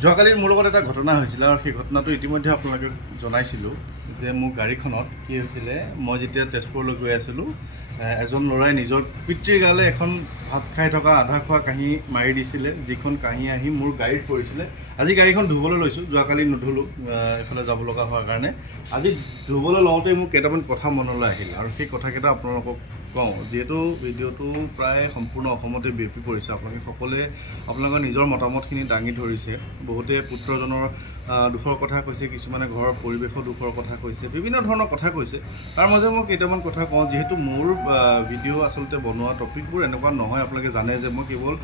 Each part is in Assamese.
যোৱাকালিৰ মোৰ লগত এটা ঘটনা হৈছিল আৰু সেই ঘটনাটো ইতিমধ্যে আপোনালোকক জনাইছিলোঁ যে মোৰ গাড়ীখনত কি হৈছিলে। মই যেতিয়া তেজপুৰলৈ গৈ আছিলোঁ, এজন ল'ৰাই নিজৰ পিতৃৰ গালে এখন ভাত খাই থকা আধা খোৱা কাঁহী মাৰি দিছিলে, যিখন কাঁহী আহি মোৰ গাড়ীত পৰিছিলে। আজি গাড়ীখন ধুবলৈ লৈছোঁ, যোৱাকালি নুধুলোঁ এফালে যাব লগা হোৱাৰ কাৰণে। আজি ধুবলৈ লওঁতে মোৰ কেইটামান কথা মনলৈ আহিল আৰু সেই কথাকেইটা আপোনালোকক কওঁ। যিহেতু ভিডিঅ'টো প্ৰায় সম্পূৰ্ণ অসমতে বিয়পি পৰিছে, আপোনালোকে সকলোৱে আপোনালোকৰ নিজৰ মতামতখিনি দাঙি ধৰিছে। বহুতে পুত্ৰজনৰ দুখৰ কথা কৈছে, কিছুমানে ঘৰৰ পৰিৱেশৰ দুখৰ কথা কৈছে, বিভিন্ন ধৰণৰ কথা কৈছে। তাৰ মাজে মই কেইটামান কথা কওঁ। যিহেতু মোৰ ভিডিঅ' আচলতে বনোৱা টপিকবোৰ এনেকুৱা নহয়, আপোনালোকে জানে যে মই কেৱল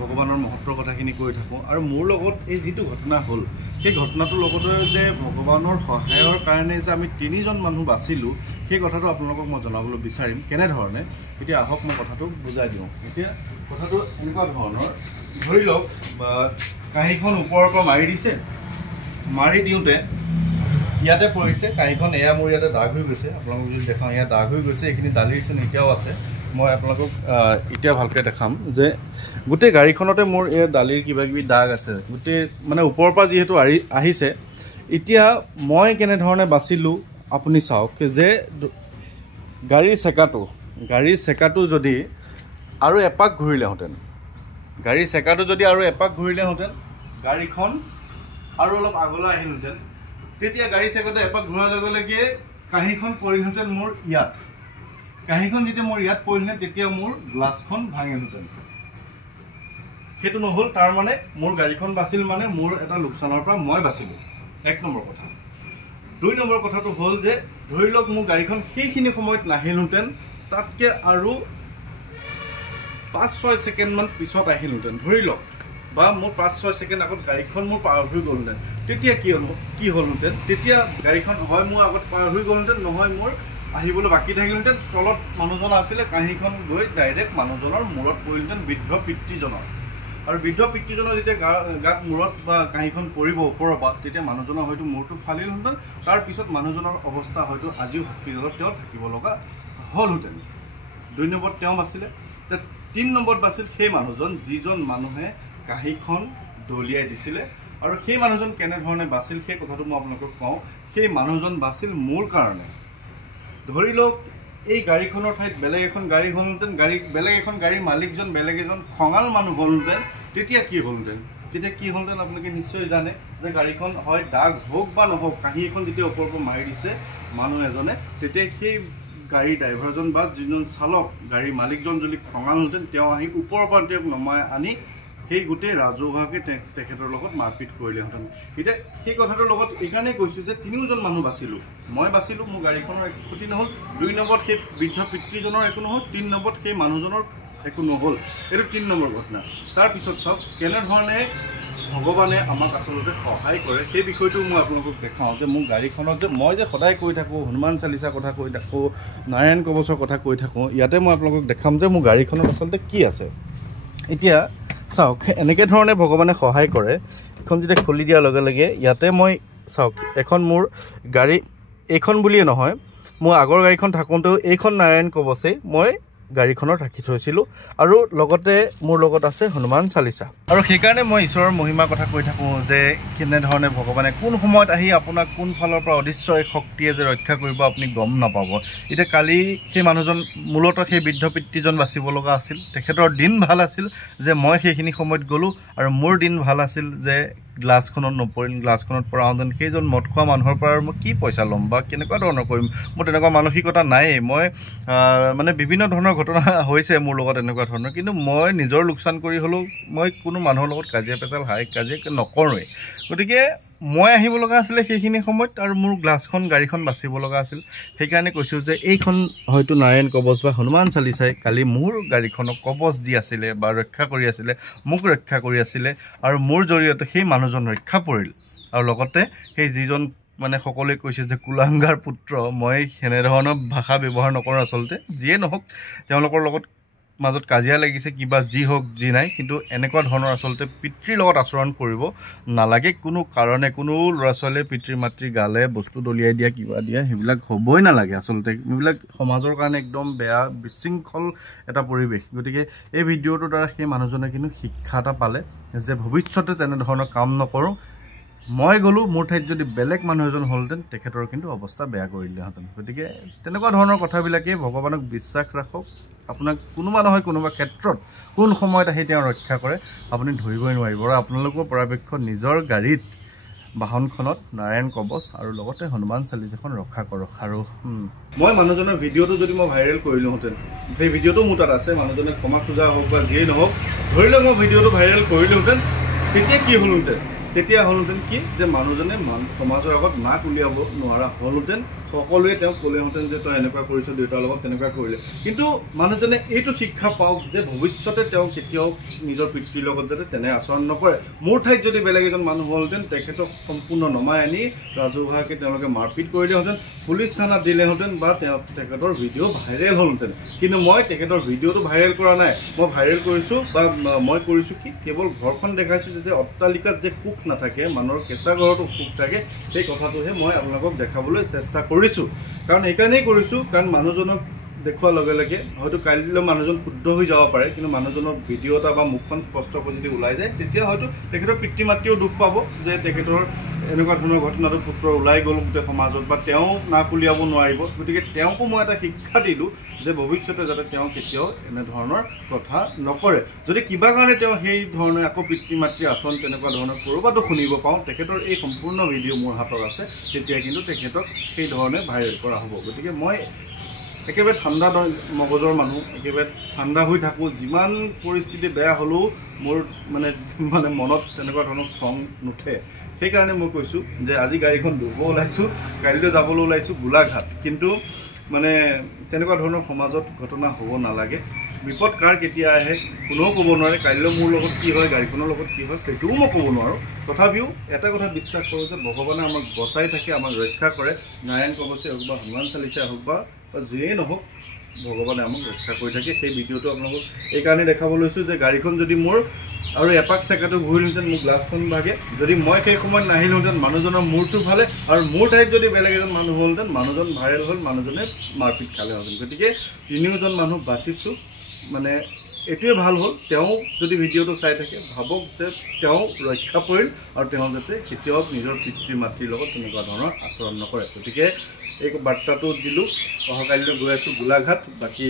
ভগৱানৰ মহত্বৰ কথাখিনি কৈ থাকোঁ। আৰু মোৰ লগত এই যিটো ঘটনা হ'ল, সেই ঘটনাটোৰ লগতে যে ভগৱানৰ সহায়ৰ কাৰণে যে আমি 3জন মানুহ বাচিলোঁ, সেই কথাটো আপোনালোকক মই জনাবলৈ বিচাৰিম। কেনেধৰণে, এতিয়া আহক মই কথাটো বুজাই দিওঁ। এতিয়া কথাটো এনেকুৱা ধৰণৰ, ধৰি লওক কাঁহীখন ওপৰৰ পৰা মাৰি দিছে, মাৰি দিওঁতে ইয়াতে পৰিছে কাঁহীখন। এয়া মোৰ ইয়াতে দাগ হৈ গৈছে, আপোনালোকক যদি দেখাওঁ এয়া দাগ হৈ গৈছে। এইখিনি দালিৰ চিন এতিয়াও আছে। মই আপোনালোকক এতিয়া ভালকৈ দেখাম যে গোটেই গাড়ীখনতে মোৰ এই দালিৰ কিবাকিবি দাগ আছে, গোটেই মানে ওপৰৰ পৰা যিহেতু আহিছে। এতিয়া মই কেনেধৰণে বাচিলোঁ আপুনি চাওক যে গাড়ীৰ চেকাটো যদি আৰু এপাক ঘূৰিলেহেঁতেন, গাড়ীখন আৰু অলপ আগলৈ আহিলহেঁতেন, তেতিয়া গাড়ী চেকাটো এপাক ঘূৰাৰ লগে লগে কাঁহীখন পৰিলহেঁতেন মোৰ ইয়াত। কাঁহীখন যেতিয়া মোৰ ইয়াত পৰিলহেঁতেন, তেতিয়া মোৰ গ্লাছখন ভাঙিলহেঁতেন। সেইটো নহ'ল, তাৰমানে মোৰ গাড়ীখন বাচিল, মানে মোৰ এটা লোকচানৰ পৰা মই বাচিলোঁ। 1 নম্বৰ কথা। 2 নম্বৰ কথাটো হ'ল যে ধৰি লওক মোৰ গাড়ীখন সেইখিনি সময়ত নাহিলহেঁতেন, তাতকৈ আৰু 5-6 ছেকেণ্ডমান পিছত আহিলহেঁতেন ধৰি লওক, বা মোৰ 5-6 ছেকেণ্ড আগত গাড়ীখন মোৰ পাৰ হৈ গ'লহেঁতেন। তেতিয়া কি হ'লহেঁতেন, তেতিয়া গাড়ীখন হয় মোৰ আগত পাৰ হৈ গ'লহেঁতেন, নহয় মোৰ আহিবলৈ বাকী থাকিলহেঁতেন। তলত মানুহজন আছিলে, কাঁহীখন গৈ ডাইৰেক্ট মানুহজনৰ মূৰত পৰিলহেঁতেন, বৃদ্ধ পিতৃজনৰ। আৰু বৃদ্ধ পিতৃজনৰ যেতিয়া গাত মূৰত বা কাঁহীখন পৰিব ওপৰৰ পৰা, তেতিয়া মানুহজনৰ হয়তো মূৰটো ফালিলহেঁতেন। তাৰপিছত মানুহজনৰ অৱস্থা হয়তো আজিও হস্পিটেলত তেওঁ থাকিব লগা হ'লহেঁতেন। 2 নম্বৰত তেওঁ বাচিলে। 3 নম্বৰত বাছিল সেই মানুহজন, যিজন মানুহে কাঁহীখন দলিয়াই দিছিলে। আৰু সেই মানুহজন কেনেধৰণে বাছিল সেই কথাটো মই আপোনালোকক কওঁ। সেই মানুহজন বাছিল মোৰ কাৰণে। ধৰি লওক এই গাড়ীখনৰ ঠাইত বেলেগ এখন গাড়ী হ'লহেঁতেন, বেলেগ এখন গাড়ীৰ মালিকজন বেলেগ এজন খঙাল মানুহ হ'লহেঁতেন, তেতিয়া কি হ'লহেঁতেন আপোনালোকে নিশ্চয় জানে যে গাড়ীখন হয় দাগ হওক বা নহওক, কাঁহী এখন যেতিয়া ওপৰৰ পৰা মাৰি দিছে মানুহ এজনে, তেতিয়া সেই গাড়ীৰ ড্ৰাইভাৰজন বা যিজন চালক, গাড়ীৰ মালিকজন যদি খঙাল হ'লহেঁতেন, তেওঁ আহি ওপৰৰ পৰা তেওঁক নমাই আনি সেই গোটেই ৰাজহুৱাকৈ তেখেতৰ লগত মাৰপিট কৰিলেহেঁতেন। এতিয়া সেই কথাটোৰ লগত এইকাৰণেই কৈছোঁ যে 3জন মানুহ বাচিলোঁ, মই বাচিলোঁ, মোৰ গাড়ীখনৰ একো ক্ষতি নহ'ল। 2 নম্বৰত সেই বৃদ্ধ পিতৃজনৰ একো নহ'ল। 3 নম্বৰত সেই মানুহজনৰ একো নহ'ল। এইটো 3 নম্বৰ ঘটনা। তাৰপিছত চাওক কেনেধৰণে ভগৱানে আমাক আচলতে সহায় কৰে, সেই বিষয়টো মই আপোনালোকক দেখাওঁ। যে মোৰ গাড়ীখনত যে মই যে সদায় কৈ থাকোঁ, হনুমান চালিচা কথা কৈ থাকোঁ, নাৰায়ণ কৱচৰ কথা কৈ থাকোঁ, ইয়াতে মই আপোনালোকক দেখাম যে মোৰ গাড়ীখনত আচলতে কি আছে। এতিয়া চাওক এনেকৈ ধৰণে ভগৱানে সহায় কৰে। এখন যেতিয়া খুলি দিয়াৰ লগে লগে ইয়াতে মই চাওক, এখন মোৰ গাড়ী, এইখন বুলিয়ে নহয়, মোৰ আগৰ গাড়ীখন থাকোঁতেও এইখন নাৰায়ণ কৱচেই মই গাড়ীখনত ৰাখি থৈছিলোঁ। আৰু লগতে মোৰ লগত আছে হনুমান চালিচা। আৰু সেইকাৰণে মই ঈশ্বৰৰ মহিমাৰ কথা কৈ থাকোঁ যে কেনেধৰণে ভগৱানে কোন সময়ত আহি আপোনাক কোন ফালৰ পৰা অদৃশ্য এক শক্তিয়ে যে ৰক্ষা কৰিব আপুনি গম নাপাব। এতিয়া কালি সেই মানুহজন মূলতঃ সেই বৃদ্ধ পিতৃজন বাচিব লগা আছিল। তেখেতৰ দিন ভাল আছিল যে মই সেইখিনি সময়ত গ'লোঁ, আৰু মোৰ দিন ভাল আছিল যে গ্লাছখনত নপৰিল। গ্লাছখনত পৰা হেঁতেন সেইজন মদ খোৱা মানুহৰ পৰা আৰু মই কি পইচা ল'ম বা কেনেকুৱা ধৰণৰ কৰিম, মোৰ তেনেকুৱা মানসিকতা নায়েই। মই মানে বিভিন্ন ধৰণৰ ঘটনা হৈছে মোৰ লগত এনেকুৱা ধৰণৰ, কিন্তু মই নিজৰ লোকচান কৰি হ'লেও মই কোনো মানুহৰ লগত কাজিয়া পেচাল কাজিয়া নকৰোঁৱেই। গতিকে মই আহিব লগা আছিলে সেইখিনি সময়ত, আৰু মোৰ গ্লাছখন গাড়ীখন বাচিব লগা আছিল। সেইকাৰণে কৈছোঁ যে এইখন হয়তো নাৰায়ণ কৱচ বা হনুমান চালিচাই কালি মোৰ গাড়ীখনক কৱচ দি আছিলে বা ৰক্ষা কৰি আছিলে, মোক ৰক্ষা কৰি আছিলে। আৰু মোৰ জৰিয়তে সেই মানুহজন ৰক্ষা পৰিল। আৰু লগতে সেই যিজন মানে সকলোৱে কৈছে যে কুলাংগাৰ পুত্ৰ, মই সেনেধৰণৰ ভাষা ব্যৱহাৰ নকৰোঁ আচলতে। যিয়ে নহওক তেওঁলোকৰ লগত মাজত কাজিয়া লাগিছে কিবা যি হওক যি নাই কিন্তু এনেকুৱা ধৰণৰ আচলতে পিতৃৰ লগত আচৰণ কৰিব নালাগে কোনো কাৰণে কোনো ল'ৰা ছোৱালীয়ে পিতৃ মাতৃ গালে বস্তু দলিয়াই দিয়া কিবা দিয়া সেইবিলাক হ'বই নালাগে আচলতে এইবিলাক সমাজৰ কাৰণে একদম বেয়া বিশৃংখল এটা পৰিৱেশ গতিকে এই ভিডিঅ'টোৰ দ্বাৰা সেই মানুহজনে কিন্তু শিক্ষা এটা পালে যে ভৱিষ্যতে তেনেধৰণৰ কাম নকৰোঁ মই গ'লোঁ মোৰ ঠাইত যদি বেলেগ মানুহ এজন হ'লহেঁতেন তেখেতৰ কিন্তু অৱস্থা বেয়া কৰিলেহেঁতেন গতিকে তেনেকুৱা ধৰণৰ কথাবিলাকেই ভগৱানক বিশ্বাস ৰাখক আপোনাক কোনোবা নহয় কোনোবা ক্ষেত্ৰত কোন সময়ত আহি তেওঁ ৰক্ষা কৰে আপুনি ধৰিবই নোৱাৰিব আৰু আপোনালোকৰ পৰাপক্ষত নিজৰ গাড়ীত বাহনখনত নাৰায়ণ কবচ আৰু লগতে হনুমান চালিচাখন ৰক্ষা কৰক আৰু মই মানুহজনৰ ভিডিঅ'টো যদি মই ভাইৰেল কৰিলোহেঁতেন সেই ভিডিঅ'টো মোৰ তাত আছে মানুহজনে ক্ষমা খোজা হওক বা যিয়েই নহওক ধৰি লওক মই ভিডিঅ'টো ভাইৰেল কৰিলোহেঁতেন তেতিয়া কি হ'লহেঁতেন তেতিয়া হ'লহেঁতেন কি যে মানুহজনে সমাজৰ আগত নাক উলিয়াব নোৱাৰা হ'লহেঁতেন সকলোৱে তেওঁক ক'লেহেঁতেন যে তই এনেকুৱা কৰিছ দেউতাৰ লগত তেনেকুৱা কৰিলে কিন্তু মানুহজনে এইটো শিক্ষা পাওক যে ভৱিষ্যতে তেওঁ কেতিয়াও নিজৰ পিতৃৰ লগত যাতে তেনে আচৰণ নকৰে মোৰ ঠাইত যদি বেলেগ এজন মানুহ হ'লহেঁতেন তেখেতক সম্পূৰ্ণ নমাই আনি ৰাজহুৱাকৈ তেওঁলোকে মাৰপিট কৰিলেহেঁতেন পুলিচ থানাত দিলেহেঁতেন বা তেখেতৰ ভিডিঅ' ভাইৰেল হ'লহেঁতেন কিন্তু মই তেখেতৰ ভিডিঅ'টো ভাইৰেল কৰা নাই মই ভাইৰেল কৰিছোঁ বা মই কৰিছোঁ কি কেৱল ঘৰখন দেখাইছোঁ যে অট্টালিকাত যে সুখ নাথাকে মানুহৰ কেঁচা ঘৰতো সুখ থাকে সেই কথাটোহে মই আপোনালোকক দেখাবলৈ চেষ্টা কৰিছোঁ কাৰণ এইকাৰণেই কৰিছোঁ কাৰণ মানুহজনক দেখুৱাৰ লগে লগে হয়তো কাইলৈ মানুহজন শুদ্ধ হৈ যাব পাৰে কিন্তু মানুহজনৰ ভিডিঅ' এটা বা মুখখন স্পষ্টকৈ যদি ওলাই যায় তেতিয়া হয়তো তেখেতৰ পিতৃ মাতৃও দুখ পাব যে তেখেতৰ এনেকুৱা ধৰণৰ ঘটনাটো পুত্ৰ ওলাই গ'ল গোটেই সমাজত বা তেওঁ নাক উলিয়াব নোৱাৰিব গতিকে তেওঁকো মই এটা শিক্ষা দিলোঁ যে ভৱিষ্যতে যাতে তেওঁ কেতিয়াও এনেধৰণৰ কথা নকৰে যদি কিবা কাৰণে তেওঁ সেই ধৰণে আকৌ পিতৃ মাতৃ আচৰণ তেনেকুৱা ধৰণৰ ক'ৰবাতো শুনিব পাওঁ তেখেতৰ এই সম্পূৰ্ণ ভিডিঅ' মোৰ হাতত আছে তেতিয়া কিন্তু তেখেতক সেই ধৰণে ভাইৰেল কৰা হ'ব গতিকে মই একেবাৰে ঠাণ্ডা মগজৰ মানুহ একেবাৰে ঠাণ্ডা হৈ থাকোঁ যিমান পৰিস্থিতি বেয়া হ'লেও মোৰ মানে মনত তেনেকুৱা ধৰণৰ খং নুঠে সেইকাৰণে মই কৈছোঁ যে আজি গাড়ীখন ধুব ওলাইছোঁ কাইলৈ যাবলৈ ওলাইছোঁ গোলাঘাট কিন্তু মানে তেনেকুৱা ধৰণৰ সমাজত ঘটনা হ'ব নালাগে বিপদ কাৰ কেতিয়া আহে কোনেও ক'ব নোৱাৰে কাইলৈ মোৰ লগত কি হয় গাড়ীখনৰ লগত কি হয় সেইটোও মই ক'ব নোৱাৰোঁ তথাপিও এটা কথা বিশ্বাস কৰোঁ যে ভগৱানে আমাক বচাই থাকে আমাক ৰক্ষা কৰে নাৰায়ণ কবচে হওক বা হনুমান চালিচাই হওক বা যিয়েই নহওক ভগৱানে আমাক ৰক্ষা কৰি থাকে সেই ভিডিঅ'টো আপোনালোকক এইকাৰণে দেখাব লৈছোঁ যে গাড়ীখন যদি মোৰ আৰু এপাক চেকাটো ঘূৰিলহেঁতেন মোৰ গ্লাছখন ভাগে যদি মই সেই সময়ত নাহিলোহেঁতেন মানুহজনৰ মূৰটো ভালে আৰু মোৰ ঠাইত যদি বেলেগ এজন মানুহ হ'লহেঁতেন মানুহজন ভাইৰেল হ'ল মানুহজনে মাৰপিট খালেহেঁতেন গতিকে তিনিওজন মানুহ বাচিছোঁ মানে এইটোৱে ভাল হ'ল তেওঁ যদি ভিডিঅ'টো চাই থাকে ভাবক যে তেওঁ ৰক্ষা পৰিল আৰু তেওঁ যাতে কেতিয়াও নিজৰ পিতৃ মাতৃৰ লগত তেনেকুৱা ধৰণৰ আচৰণ নকৰে গতিকে এই বাৰ্তাটো দিলোঁ অহাকালিলৈ গৈ আছোঁ গোলাঘাট বাকী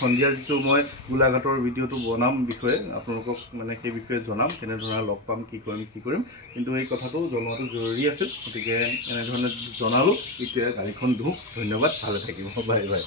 সন্ধিয়া যিটো মই গোলাঘাটৰ ভিডিঅ'টো বনাম বিষয়ে আপোনালোকক মানে সেই বিষয়ে জনাম কেনেধৰণে লগ পাম কি কৰিম কিন্তু এই কথাটো জনোৱাটো জৰুৰী আছিল গতিকে এনেধৰণে জনালোঁ এতিয়া গাড়ীখন ধুওঁ ধন্যবাদ ভালে থাকিব বাই বাই